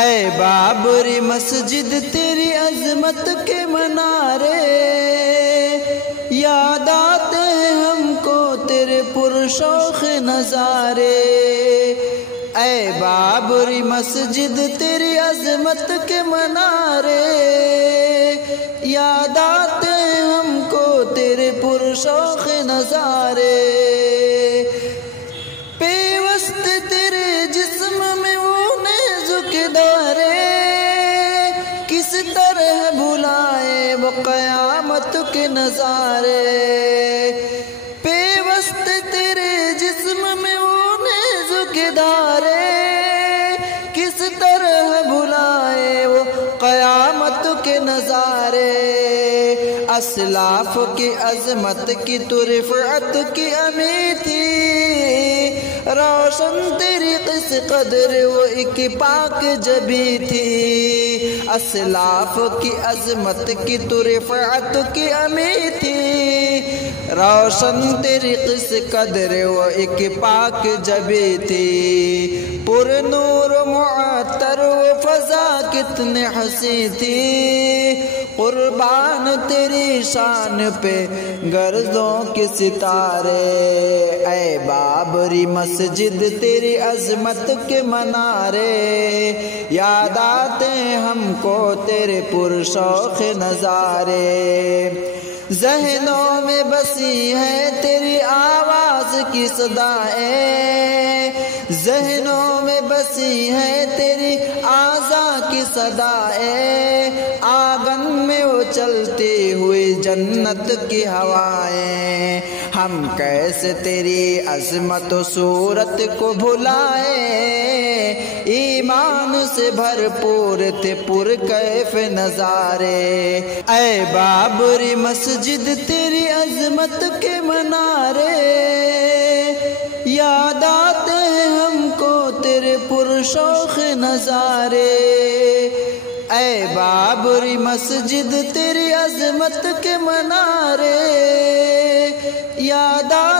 اے بابری مسجد تیری عظمت کے منارے، یاد آتے ہیں ہم کو تیرے پرشوق نظارے۔ اے بابری مسجد تیری عظمت کے منارے، یاد آتے ہیں ہم کو تیرے پرشوق نظارے۔ پیوست تیرے جسم میں وہ نازک دارے، کس طرح بھلائے وہ قیامت کے نظارے۔ پیوست تیرے جسم میں وہ نازک دارے، کس طرح بھلائے وہ قیامت کے نظارے۔ اسلاف کی عظمت کی تو رفعت کی امی تھی، روشن تیری قس قدر وہ ایک پاک جبی تھی۔ اسلاف کی عظمت کی تو رفعت کی امی تھی، روشن تیری قس قدر وہ ایک پاک جبی تھی۔ پر نور معطر و فضا کتنے حسین تھی، قربان تیری شان پہ گردوں کے ستارے۔ اے بابری مسجد تیری عظمت کے منارے، یاد آتے ہم کو تیرے پرشوق نظارے۔ ذہنوں میں بسی ہے تیری آواز کی صدائیں، ذہنوں میں بسی ہے تیری آذا کی صدائیں، آنگن میں وہ چلتی ہوئی جنت کی ہوائیں۔ ہم کیسے تیری عظمت و صورت کو بھلائیں، ایمان سے بھرپور تھے پرکیف نظارے۔ اے بابری مسجد تیری عظمت کے منارے، یاد آتے ہیں ہم کو تیرے پرشوق نظارے۔ اے بابری مسجد تیری عظمت کے منارے، یاد آتے